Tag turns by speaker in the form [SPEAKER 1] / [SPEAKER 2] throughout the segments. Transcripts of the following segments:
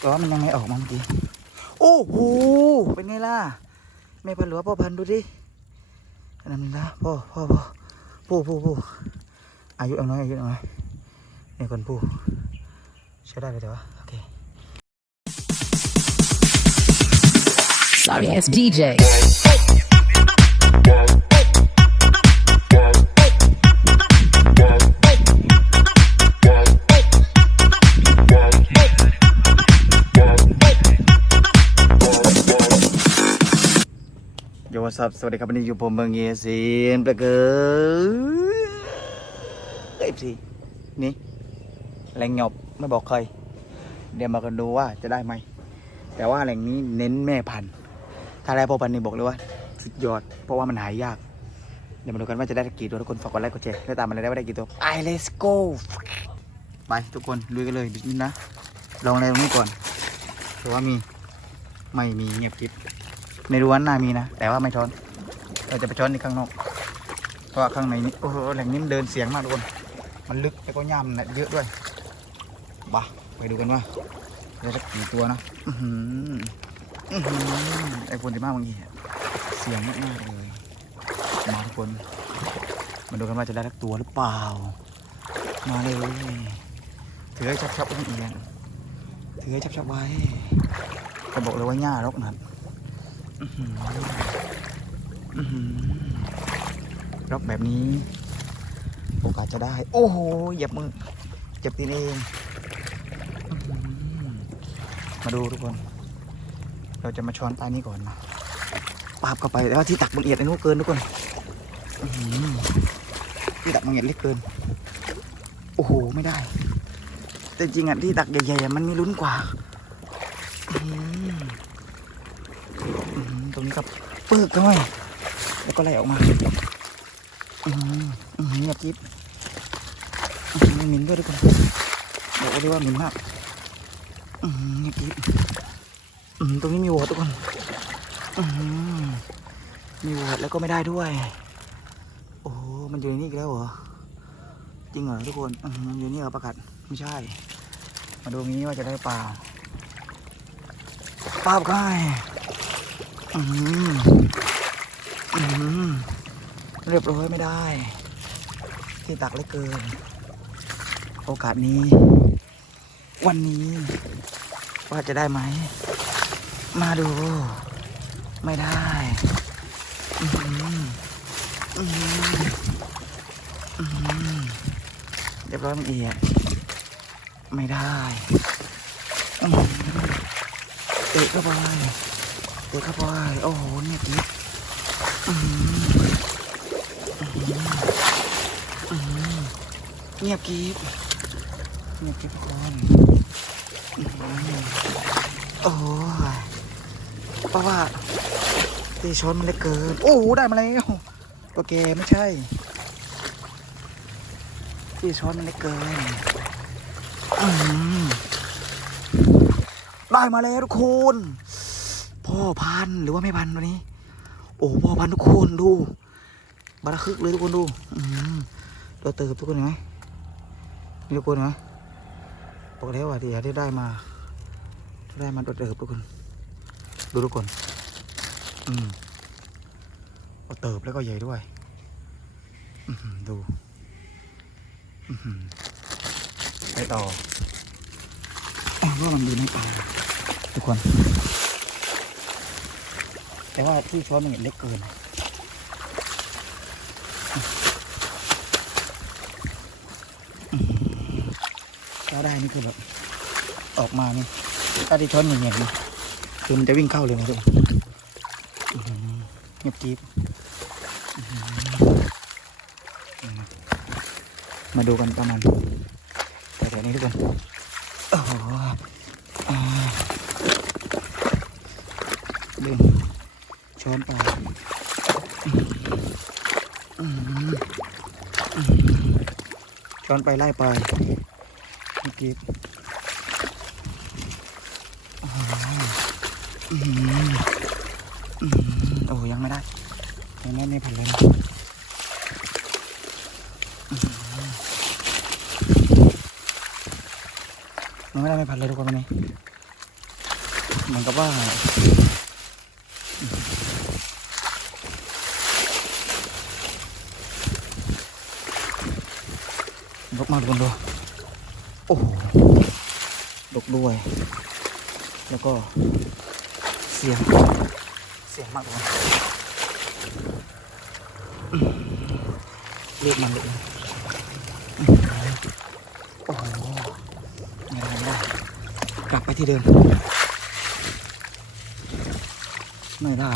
[SPEAKER 1] แต่ว่ามันยังไม่ออกมาเมื่อกี้โอ้โหเป็นไงล่ะแม่พันธุ์หรือว่าพ่อพันธุ์ดูดิอันนั้นนะพ่อพ่อพ่อผู้ผู้ผู้อายุเอาน้อยอายุเอาน้อยนี่คนผู้ใช้ได้เลยแต่ว่าโอเค
[SPEAKER 2] Sorry ass DJ.
[SPEAKER 1] โยวับ สวัสดีครับวันนี้อยู่ผมเมืองเยซีนประเกอเอฟซีนี่แหล่งหยบไม่บอกใคร เดี๋ยวมากันดูว่าจะได้ไหม แต่ว่าแหล่งนี้เน้นแม่พันธุ์ถ้าได้พ่อพันธุ์นี่บอกเลยว่า สุดยอด เพราะว่ามันหายยาก เดี๋ยวมาดูกันว่าจะได้กี่ตัวทุกคนฝากกดไลค์กดแชร์แล้วตามมาเลยได้ว่าได้กี่ตัวไป let's go ไปทุกคนลุยกันเลยบิดนิดนะลองอะไรตรงนี้ก่อนแต่ว่ามีไม่มีเงียบกริบ ไม่รู้ว่าหน้ามีนะ แต่ว่าไม่ช้อน เราจะไปช้อนในข้างนอก เพราะข้างในนี้โอ้โหแหล่งนี้มันเดินเสียงมากทุกคนมันลึกแล้วก็ย่ำนะเยอะด้วยบ้าไปดูกันว่าจะได้กี่ตัวนะอื้อหืออื้อหือไอ้คนที่มากบางทีเสียงมากเลยมาทุกคนมาดูกันว่าจะได้สักตัวหรือเปล่า มาเลยถือให้ชับๆไว้อีกองถือให้ชับๆไว้ก็บอกเลยว่าหญ้ารกนั้น อื้อหืออื้อหือรอบแบบนี้ โอกาสจะได้ โอ้โหเหยียบมือเจ็บตีนเอง มาดูทุกคน เราจะมาช้อนใต้นี้ก่อนนะปาบเข้าไปแล้วที่ตักบังเอียดไอ้นู้เกินทุกคนที่ตักบังเอียดเล็กเกิน โอ้โห ไม่ได้ แต่จริงอะที่ตักใหญ่ๆมันมีลุ้นกว่าอื้อหือ อื้อหือต รงนี้ก็ปึกด้วยแล้วก็ไหลออกมาอือหืออือหือเงียบจิ๊บมินด้วยทุกคนบอกเลยว่ามินมากอือหือเงียบจิ๊บอือหือตรงนี้มีโหวทุกคนอือหือมีโหวแล้วก็ไม่ได้ด้วย โอ้มันอยู่ในนี่อีกแล้วเหรอจริงเหรอทุกคนอือหือยู่นี่เหรอประกาศไม่ใช่ มาดูงี้ว่าจะได้เปล่าป้าบง่าย อืมอืมเรียบร้อยไม่ได้ ที่ตักเลือเกิน โอกาสนี้ วันนี้ ว่าจะได้ไหม มาดู ไม่ได้อืมอืมอืมเรียบร้อยมันเอียดไม่ได้เตะเข้าไป เดี๋ยวเข้าไปโอ้โหเนี่ยกิ๊บเงียบกิ๊บเงียบกิ๊บทุกคนอื้อหือโอ้ยเพราะว่าตีช้อนมันเล็กเกิน โอ้โหได้มาแล้วตัวแกไม่ใช่ตีช้อนมันเล็กเกินได้มาแล้วทุกคน พ่อพันหรือว่าแม่พันตัวนี้ โอ้พ่อพันทุกคนดูบาราคึกเลยทุกคนดูอืมเราเติบทุกคนเห็นไหมทุกคนเห็นไหมบอกแล้วว่าเดี๋ยวได้ได้มาได้มาตัวเติบทุกคน ดูทุกคน อืมเอาเติบแล้วก็ใหญ่ด้วยดูไปต่ออ้าวว่ามันดีในป่าทุกคน แต่ว่าที่ช้อนมันเล็กเกินถ้าได้นี่คือแบบ ออกมานี่ถ้าที่ช้อนอย่างเงี้ยนี่คือมันจะวิ่งเข้าเลยนะทุกคนเงียบกริบมาดูกันประมาณแต่แถวนี้ทุกคนโอ้โหดึง ช้อนไปอื้อหืออื้อหือช้อนไปไล่ไปเมื่กี้อื้อหืออื้อหืออื้อหือโอ้ยังไม่ได้ยังไม่ไม่ผ่านเลยนะอื้อหือยังไม่ได้ไม่ผ่านเลยทุกคนวันนี้เหมือนกับว่า มากทุกคนดูโอ้โหลกด้วย แล้วก็เสียง เสียงมากทุกคนเรียกมันเลยโอ้โหไม่ได้ไม่ได้กลับไปที่เดิม ไม่ได้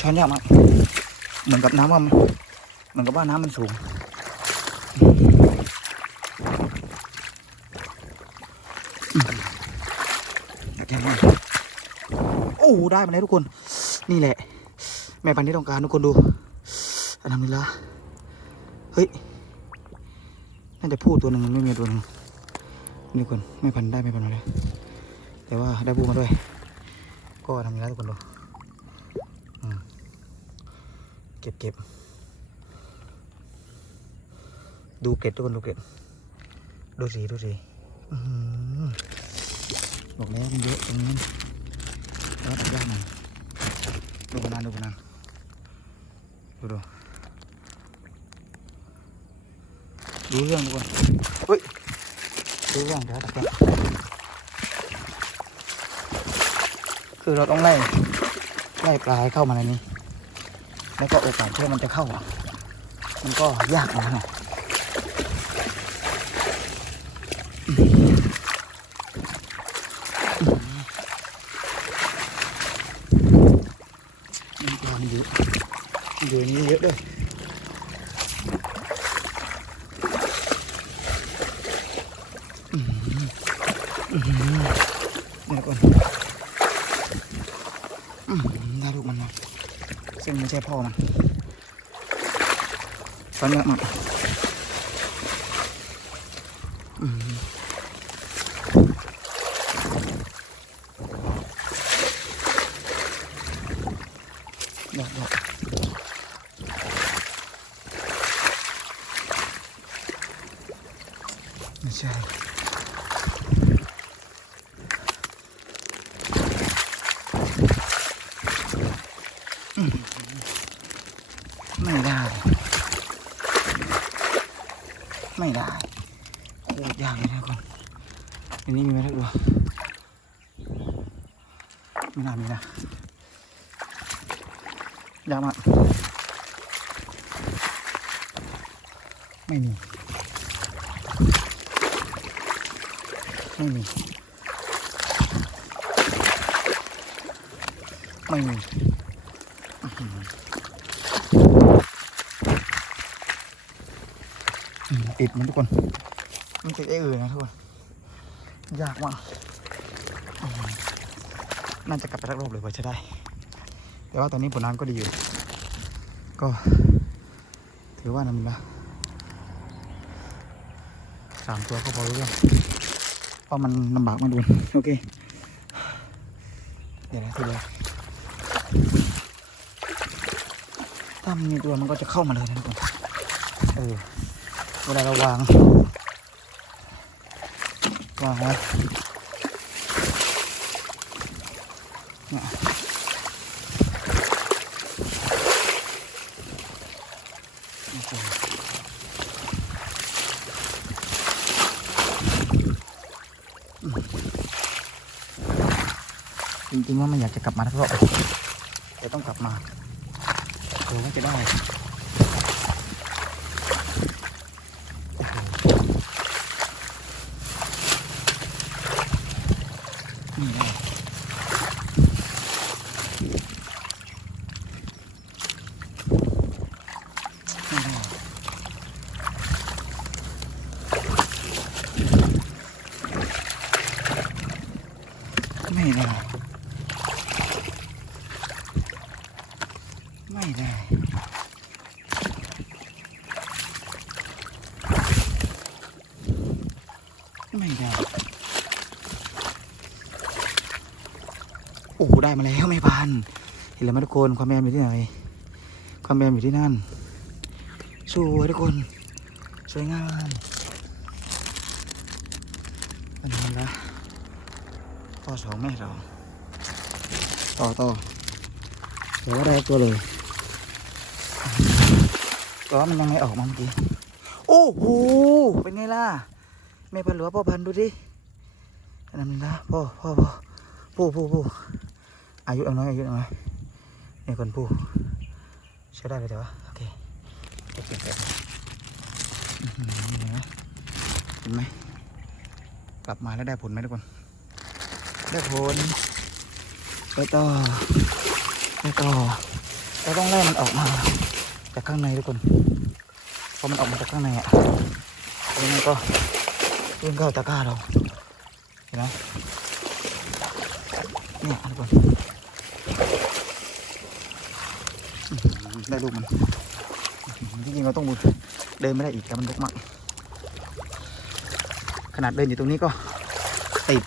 [SPEAKER 1] ช้อนยากมากเหมือนกับน้ำมันเหมือนกับว่าน้ำมันสูง อยากแกมากโอ้โหได้มาแล้วทุกคน นี่แหละ แม่พันธุ์ที่ต้องการทุกคนดูอันนั้ละเฮ้ยน่าจะพูดตัวหนึ่งนไม่มีตัวหนึ่งนี่ทุกคนแม่พันธุ์ได้แม่พันธุ์มาเลยแต่ว่าได้พูดมาด้วย ก็ทำนี้แล้วทุกคนดูเก็บเก็บดูเกล็ดทุกคนดูเกล็ดดูสีดูสีบอกแล้วมันเยอะตรงนี้ แล้วตัดยากหน่อยดูกันนานดูกันนานดูดูดูเรื่องทุกคนเฮ้ยดูเรื่องเดี๋ยวตัดกันคือเราต้องไล่ไล่ปลาให้เข้ามาในนี้ แล้วก็โอกาสที่มันจะเข้าอะมันก็ยากนะ มันปลามันเยอะมันอยู่ในนี้ เด้วยอื้อหืออื้อหือเดี๋ยวก่อนอื้อหือได้ลูกมันมาซึ่งไม่ใช่พ่อมันฟันเยอะมากอื้อหือดอกดอก ไม่ใช่ไม่ได้ ไม่ได้โคตรยากเลยนะทุกคนอันนี้มีไหมทุกตัวไม่น่ามีนะยากมากไม่มี ไม่มี ไม่มีอื้อหืออืมติดมันทุกคน มันติดไอ้อื่นนะทุกคน ยากมากน่าจะกลับไปรักโลกเลยกว่าจะได้ แต่ว่าตอนนี้ผลน้ำก็ดีอยู่ ก็ถือว่านั่นนะสามตัวก็พอรู้เรื่อง เพราะมันลำบากมาดูโอเค เดี๋ยวนะทีเดียวถ้ามันมีตัวมันก็จะเข้ามาเลยนะทุกคนเออเวลาเราวางวางไว้เนี่ยโอเคอืม จริงๆว่าไม่อยากจะกลับมาทุกรอบแต่ต้องกลับมาเออว่าจะได้นี่นะไม่ได้ ไม่ได้ไม่ได้ โอ้ได้มาแล้วไม่พัน เห็นแล้วไหมทุกคน ความแมนอยู่ที่ไหน ความแมนอยู่ที่นั่น สวยทุกคน สวยงามอันนี้ละต่อสองแม่สองต่อต่อเดี๋ยวว่าได้ตัวเลย ก็มันยังไม่ออกมาเมื่อกี้ โอ้โห เป็นไงล่ะแม่พันหรือว่าพ่อพันดูดิอันนั้นนะพ่อพ่อพ่อผู้ผู้ผู้อายุเอาน้อยอายุเอาน้อยนี่คนผู้ใช้ได้เลยแต่ว่าโอเคจะเก็บแบบอื้อหือเห็นไหมเห็นไหมกลับมาแล้วได้ผลไหมทุกคน ได้ผลไปต่อไปต่อเราต้องไล่มันออกมา จากข้างในทุกคนเพอมันออกมาจากข้างในอะแล้วมันก็วิ่งเข้าตะกร้าเราเห็นไหมเนี่ยทุกคนได้ลูกมันที่จริงเราต้องเดินไม่ได้อีกแต่มันลุกมากขนาดเดินอยู่ตรงนี้ก็ติด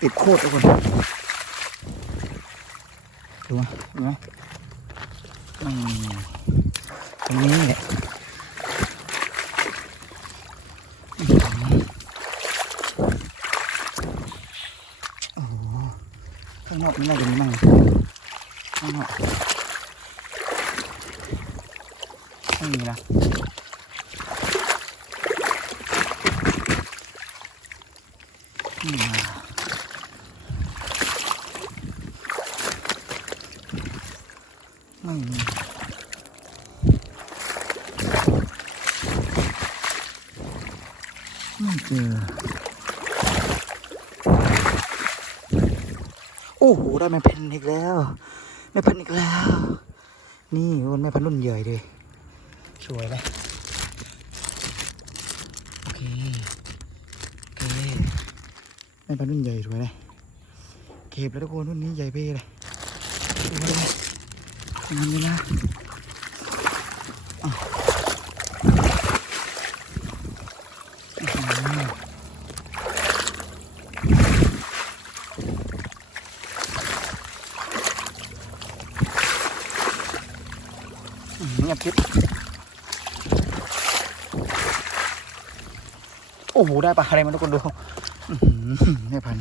[SPEAKER 1] ติดโคตรทุกคนดูไหมเห็นไหม นี้แหละอื้อหือโอ้โหข้างนอกมันน่าจะมีมั่งข้างนอกไม่มีนะนี่มาไม่มีไม่ เจอ โอ้โห ได้แม่พันธุ์อีกแล้ว แม่พันธุ์อีกแล้ว นี่มันแม่พันธุ์รุ่นใหญ่เลยสวยเลยโอเค โอเค แม่พันธุ์รุ่นใหญ่สวยเลยเก็บแล้วทุกคนรุ่นนี้ใหญ่เบ้เลยสวยเลยอย่างนี้นะอะอื้อหือ อืมเงียบคลิป โอ้โห ได้ปลาอะไรมาทุกคนดูอื้อหือไม่พัน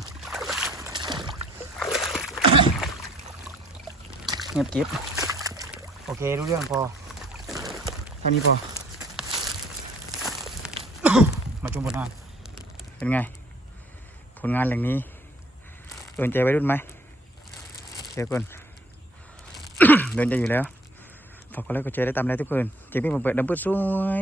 [SPEAKER 1] เงียบกิ๊บโอเค รู้เรื่องพอแค่นี้พอ มาชมผลงาน เป็นไง ผลงานอย่งนี้โดนใจไว้รุ่นไหมเดี๋ยวก่อนโดนใจอยู่แล้ว ฝากกดไลค์กดแชร์ได้ตามไลค์ทุกคนเจมี่ผมเปิดดับเบิลสวย